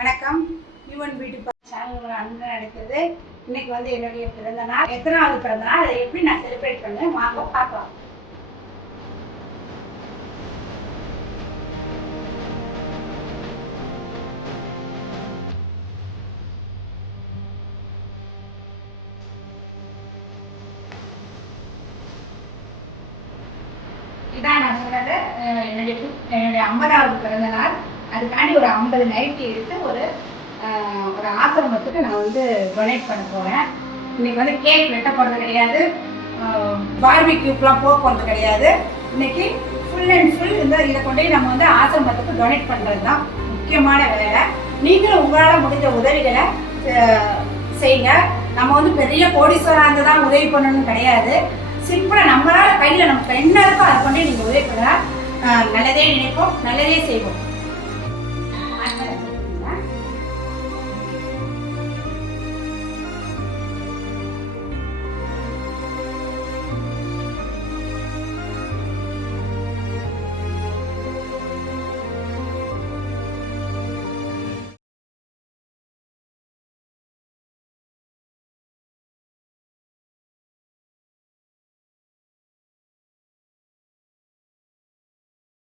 வணக்கம். Human beauty channel அன்பு நடக்குது. இன்னைக்கு வந்து என்னுடைய பிறந்த நாள். எத்தனாவது பிறந்த நாள், அதை எப்படி நான் செலிப்ரேட் பண்ணேன் வாங்க பார்க்கலாம். இதான் நான் சொன்னது என்னுடைய 50வது பிறந்த நாள். அதுக்காண்டி ஒரு 50 நைட்டி எடுத்து ஒரு ஆசிரமத்துக்கு நான் வந்து டொனேட் பண்ண போகிறேன். இன்னைக்கு வந்து கேக் வெட்ட போகிறது கிடையாது, பார்பிக்யூக்கெலாம் போக போகிறது கிடையாது. இன்னைக்கு ஃபுல் அண்ட் ஃபுல் இதை கொண்டு நம்ம வந்து ஆசிரமத்துக்கு டொனேட் பண்ணுறது தான் முக்கியமான வேலை. நீங்களும் உங்களால் முடிஞ்ச உதவிகளை செய்யுங்க. நம்ம வந்து பெரிய கோடீஸ்வராங்க தான் உதவி பண்ணணும்னு கிடையாது. சிம்பிளாக நம்மளால் கையில் நமக்கு என்ன இருக்கோ அதை கொண்டு நீங்கள் உதவி பண்ணலாம். நல்லதே நினைப்போம், நல்லதே செய்வோம்.